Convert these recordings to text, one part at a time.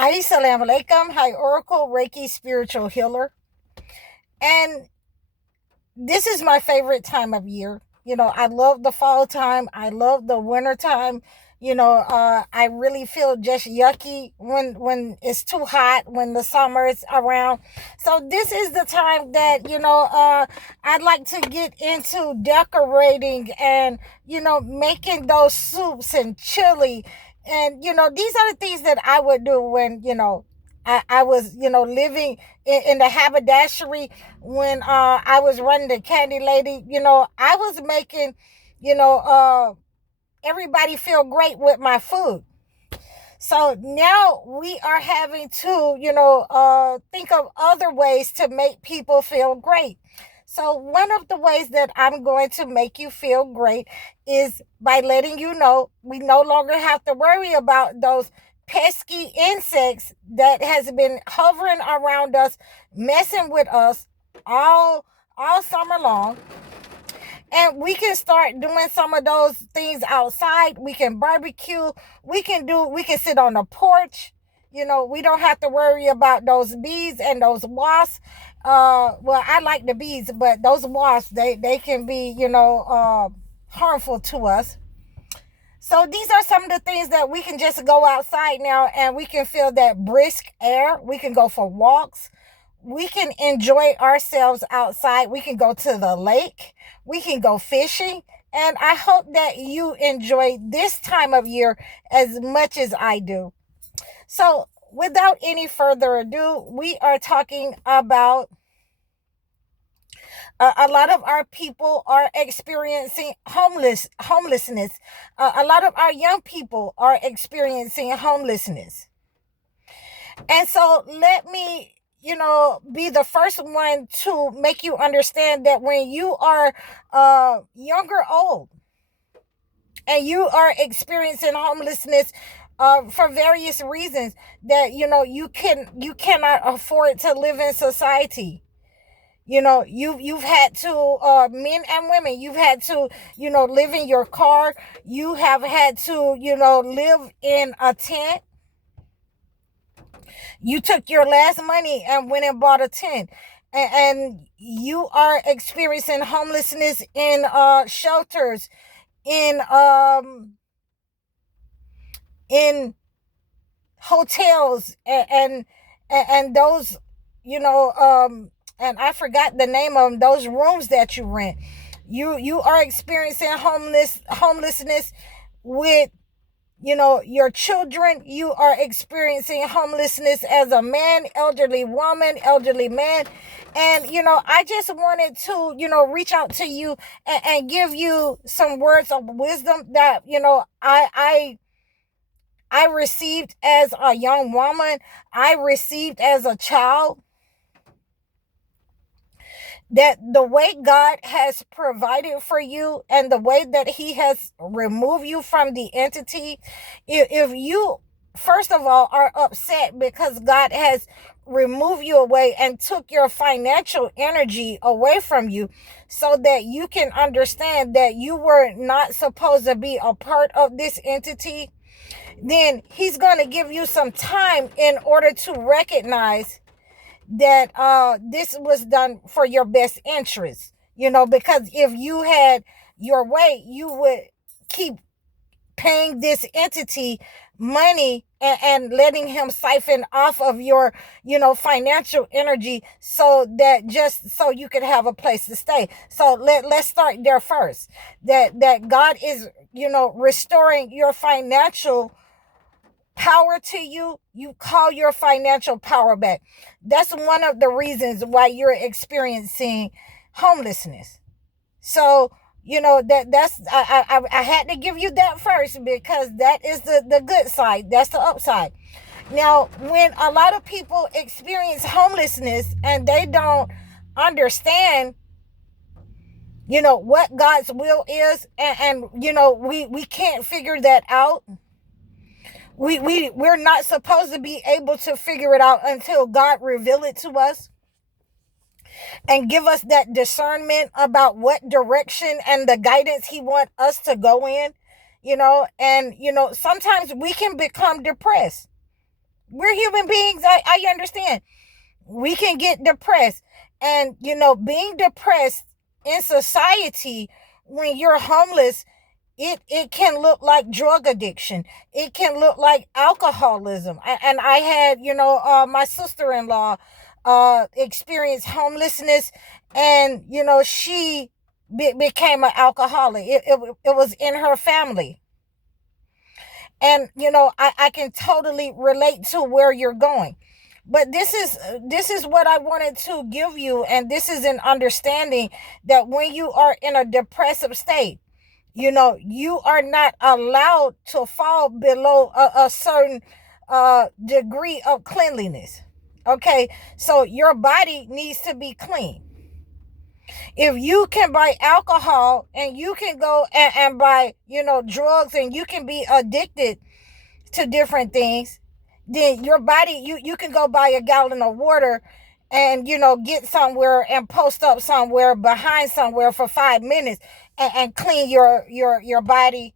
Assalamu alaikum. Hi, Oracle Reiki spiritual healer. And this is my favorite time of year. I love the fall time. I love the winter time. I really feel just yucky when it's too hot, when the summer is around. So this is the time that, I'd like to get into decorating and, making those soups and chili. And, these are the things that I would do when, I was, living in the haberdashery when I was running the candy lady. I was making, you know, uh, everybody feel great with my food. So now we are having to, think of other ways to make people feel great. So one of the ways that I'm going to make you feel great is by letting you know we no longer have to worry about those pesky insects that has been hovering around us, messing with us all summer long. And we can start doing some of those things outside. We can barbecue. We can sit on the porch. We don't have to worry about those bees and those wasps. Well, I like the bees, but those wasps, they can be, harmful to us. So these are some of the things that we can just go outside now and we can feel that brisk air. We can go for walks. We can enjoy ourselves outside. We can go to the lake. We can go fishing. And I hope that you enjoy this time of year as much as I do. So without any further ado, we are talking about a lot of our people are experiencing homelessness. A lot of our young people are experiencing homelessness. And so let me, be the first one to make you understand that when you are young or old and you are experiencing homelessness for various reasons, that you cannot afford to live in society. You've had to, men and women, you've had to, live in your car. You have had to, live in a tent. You took your last money and went and bought a tent. And you are experiencing homelessness in shelters, in in hotels, and those, and I forgot the name of them, those rooms that you rent. You are experiencing homelessness with, your children. You are experiencing homelessness as a man, elderly woman, elderly man. And, I just wanted to, reach out to you and give you some words of wisdom that, I received as a young woman. I received as a child. That the way God has provided for you and the way that he has removed you from the entity, if you, first of all, are upset because God has removed you away and took your financial energy away from you so that you can understand that you were not supposed to be a part of this entity, then he's going to give you some time in order to recognize that this was done for your best interest. Because if you had your way, you would keep paying this entity money and letting him siphon off of your, financial energy, so that just so you could have a place to stay. So let's start there first. That God is, restoring your financial power to you. You call your financial power back. That's one of the reasons why you're experiencing homelessness. So, that's I had to give you that first, because that is the good side. That's the upside. Now, when a lot of people experience homelessness and they don't understand, what God's will is, and we can't figure that out. We're not supposed to be able to figure it out until God reveal it to us and give us that discernment about what direction and the guidance he wants us to go in. And sometimes we can become depressed. We're human beings. I understand. We can get depressed. And, being depressed in society when you're homeless, it can look like drug addiction. It can look like alcoholism. And I had, my sister-in-law experienced homelessness, and, she became an alcoholic. It was in her family. And, I can totally relate to where you're going. But this is what I wanted to give you, and this is an understanding that when you are in a depressive state, you are not allowed to fall below a certain degree of cleanliness. Okay, so your body needs to be clean. If you can buy alcohol, and you can go and buy, drugs, and you can be addicted to different things, then your body, you can go buy a gallon of water and, get somewhere and post up somewhere behind somewhere for 5 minutes, and clean your body,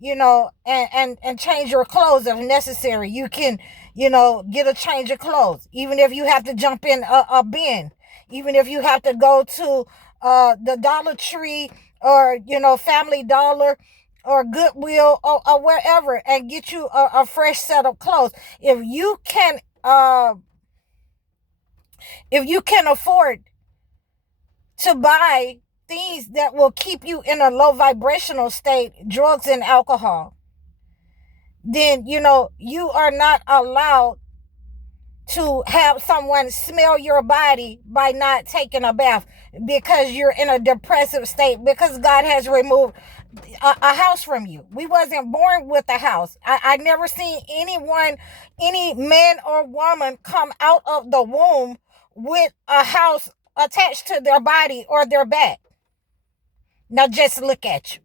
and change your clothes if necessary. You can, get a change of clothes, even if you have to jump in a bin, even if you have to go to the Dollar Tree, or, Family Dollar, or Goodwill, or wherever, and get you a fresh set of clothes. If you can afford to buy things that will keep you in a low vibrational state, drugs and alcohol, then, you are not allowed to have someone smell your body by not taking a bath, because you're in a depressive state, because God has removed a house from you. We wasn't born with a house. I never seen any man or woman come out of the womb with a house attached to their body or their back. Now just look at you.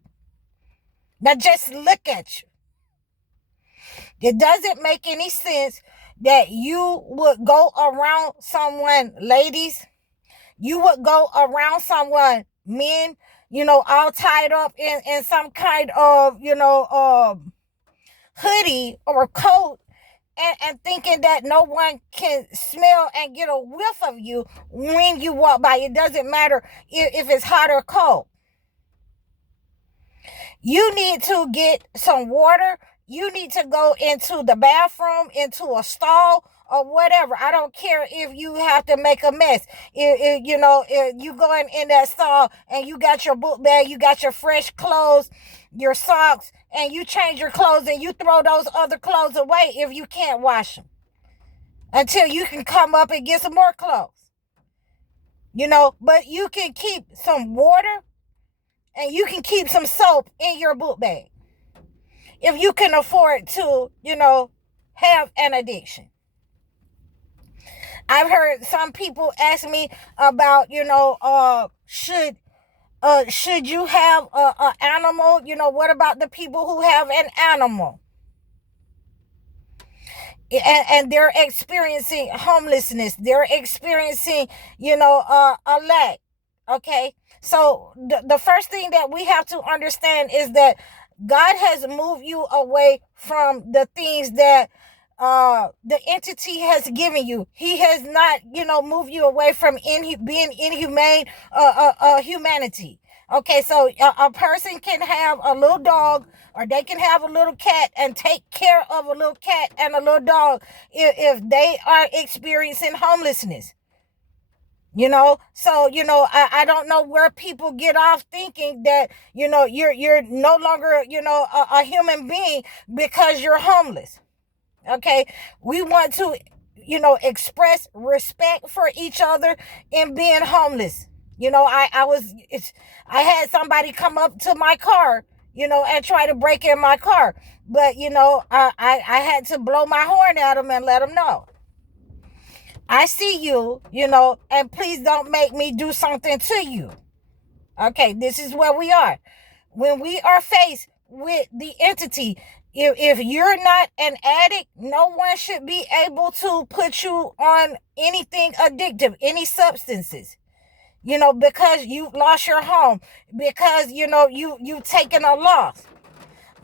It doesn't make any sense that you would go around someone, ladies, you would go around someone, men, all tied up in some kind of, hoodie or coat, and thinking that no one can smell and get a whiff of you when you walk by. It doesn't matter if it's hot or cold. You need to get some water. You need to go into the bathroom, into a stall, or whatever. I don't care if you have to make a mess. If you going in that stall and you got your book bag, you got your fresh clothes, your socks, and you change your clothes, and you throw those other clothes away if you can't wash them, until you can come up and get some more clothes. But you can keep some water, and you can keep some soap in your book bag, if you can afford to, have an addiction. I've heard some people ask me about, should you have an animal? What about the people who have an animal? And they're experiencing homelessness. They're experiencing, a lack. Okay. So the first thing that we have to understand is that God has moved you away from the things that the entity has given you. He has not, moved you away from being inhumane, humanity. Okay, so a person can have a little dog, or they can have a little cat, and take care of a little cat and a little dog if they are experiencing homelessness. So I don't know where people get off thinking that you're no longer a human being because you're homeless. Okay, we want to express respect for each other in being homeless. I had somebody come up to my car, and try to break in my car, but I had to blow my horn at them and let them know, I see you, and please don't make me do something to you. Okay, this is where we are. When we are faced with the entity, if you're not an addict, no one should be able to put you on anything addictive, any substances, because you lost your home, because, you've taken a loss.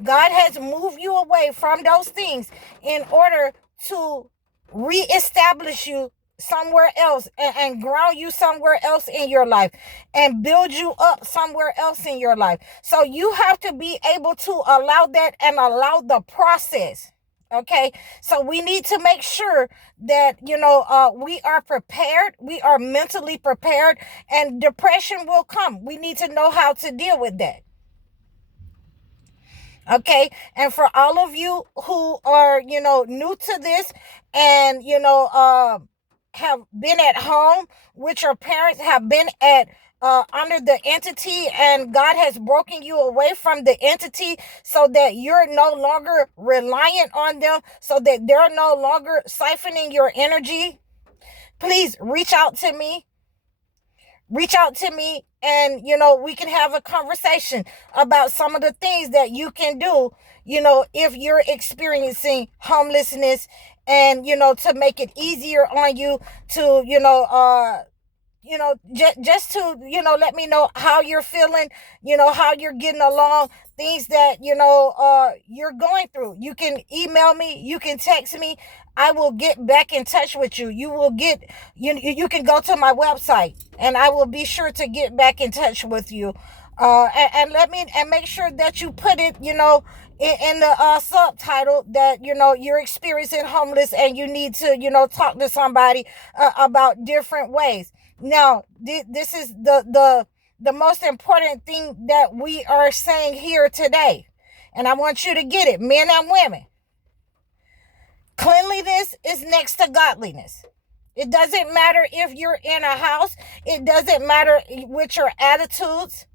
God has moved you away from those things in order to reestablish you somewhere else, and ground you somewhere else in your life, and build you up somewhere else in your life. So you have to be able to allow that and allow the process. Okay, so we need to make sure that we are prepared, we are mentally prepared, and depression will come. We need to know how to deal with that. Okay, and for all of you who are new to this, and have been at home with your parents, have been at under the entity, and God has broken you away from the entity so that you're no longer reliant on them, so that they're no longer siphoning your energy. Please reach out to me. And we can have a conversation about some of the things that you can do, if you're experiencing homelessness, and to make it easier on you to just to let me know how you're feeling, how you're getting along, things that you're going through. You can email me, you can text me. I will get back in touch with you. You can go to my website, and I will be sure to get back in touch with you. And make sure that you put it, in the subtitle that you're experiencing homeless, and you need to talk to somebody about different ways. Now, this is the most important thing that we are saying here today, and I want you to get it, men and women. Cleanliness is next to godliness. It doesn't matter if you're in a house. It doesn't matter with your attitudes,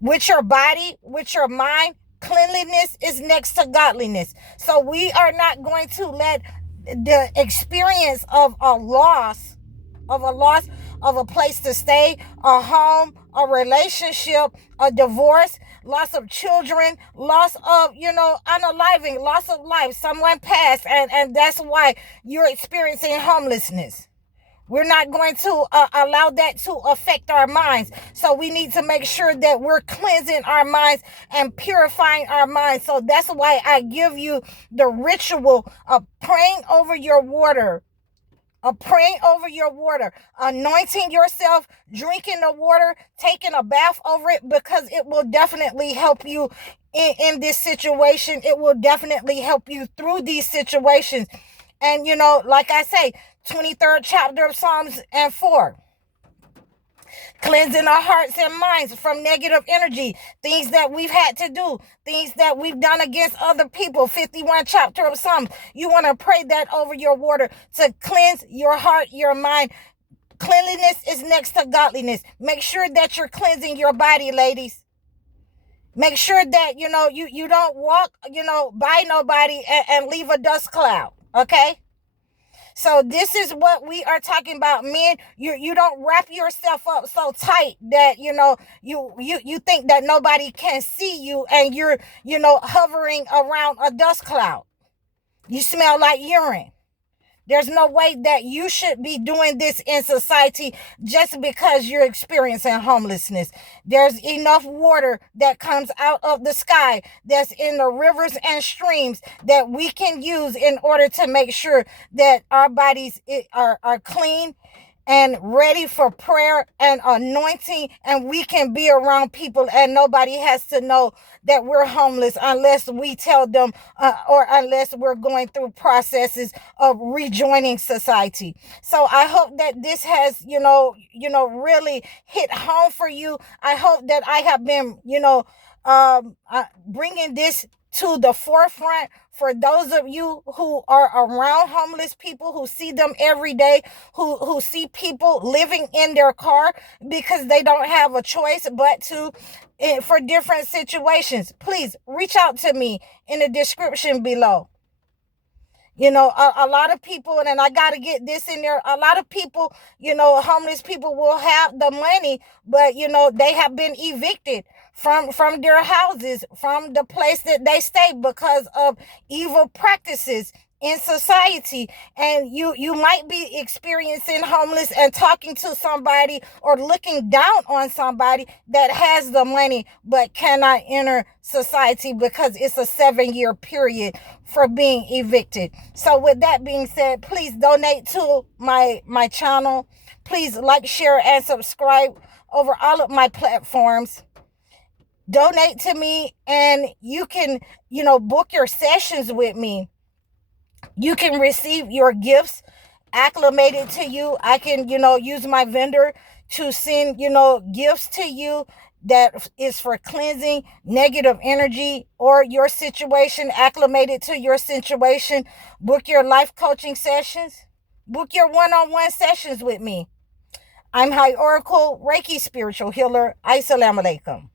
with your body, with your mind. Cleanliness is next to godliness. So we are not going to let the experience of a loss of a place to stay, a home, a relationship, a divorce, loss of children, loss of, unaliving, loss of life, someone passed, and that's why you're experiencing homelessness. We're not going to allow that to affect our minds. So we need to make sure that we're cleansing our minds and purifying our minds. So that's why I give you the ritual of praying over your water, anointing yourself, drinking the water, taking a bath over it, because it will definitely help you in this situation. It will definitely help you through these situations. And, like I say, 23rd chapter of Psalms and 4. Cleansing our hearts and minds from negative energy, things that we've had to do, things that we've done against other people. 51 chapter of Psalms. You want to pray that over your water to cleanse your heart, your mind. Cleanliness is next to godliness. Make sure that you're cleansing your body, ladies. Make sure that, you don't walk, by nobody and leave a dust cloud. Okay? So this is what we are talking about, men. You don't wrap yourself up so tight that you think that nobody can see you, and you're hovering around a dust cloud. You smell like urine. There's no way that you should be doing this in society just because you're experiencing homelessness. There's enough water that comes out of the sky, that's in the rivers and streams, that we can use in order to make sure that our bodies are clean and ready for prayer and anointing, and we can be around people, and nobody has to know that we're homeless unless we tell them, or unless we're going through processes of rejoining society. So I hope that this has really hit home for you. I hope that I have been bringing this to the forefront for those of you who are around homeless people, who see them every day, who see people living in their car because they don't have a choice but to, for different situations. Please reach out to me in the description below. A lot of people, and I got to get this in there, a lot of people, homeless people will have the money, but, they have been evicted from their houses, from the place that they stay, because of evil practices in society, and you might be experiencing homeless and talking to somebody or looking down on somebody that has the money but cannot enter society because it's a 7-year period for being evicted. So with that being said, please donate to my channel. Please like, share, and subscribe over all of my platforms. Donate to me, and you can, book your sessions with me. You can receive your gifts acclimated to you. I can, use my vendor to send, gifts to you that is for cleansing negative energy or your situation, acclimated to your situation. Book your life coaching sessions. Book your one-on-one sessions with me. I'm High Oracle Reiki Spiritual Healer. Assalamu alaikum.